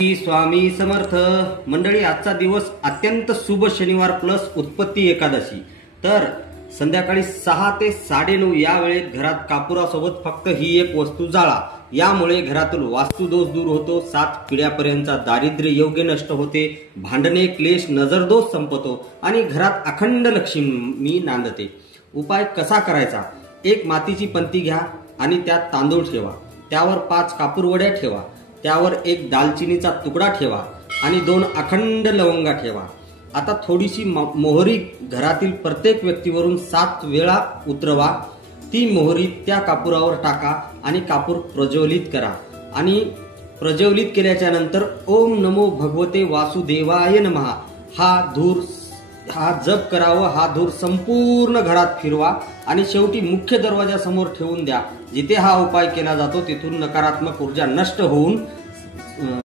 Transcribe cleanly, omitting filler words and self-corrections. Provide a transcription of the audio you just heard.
श्री स्वामी समर्थ मंडळी, आजचा दिवस अत्यंत शुभ शनिवार प्लस उत्पत्ती एकादशी। तर संध्याकाळी 6 ते 9:30 या वेळेत घरात कापुरासोबत फक्त ही एक वस्तू जाळा। यामुळे घरातील वास्तुदोष दूर होतो, 7 पिढ्यापर्यंतचा दारिद्र्य योग्य नष्ट होते, भांडणे क्लेश नजरदोष संपतो आणि घरात अखंड लक्ष्मी नांदते। उपाय कसा करायचा? एक मातीची पंती घ्या आणि त्यात तांदूळ ठेवा, त्यावर 5 कापूरवड्या ठेवा, त्यावर एक दालचिनीचा तुकडा ठेवा आणि 2 अखंड लवंगा ठेवा। आता थोडीशी मोहरी घरातील प्रत्येक व्यक्तीवरून 7 वेळा उतरवा। ती मोहरी त्या कापुरावर टाका आणि कापूर प्रज्वलित करा आणि प्रज्वलित केल्याच्या नंतर ओम नमो भगवते वासुदेवाय नमः हा जप करावा। हा धूर संपूर्ण घरात फिरवा आणि शेवटी मुख्य दरवाजासमोर ठेवून द्या। जिथे हा उपाय केला जातो तिथून नकारात्मक ऊर्जा नष्ट होऊन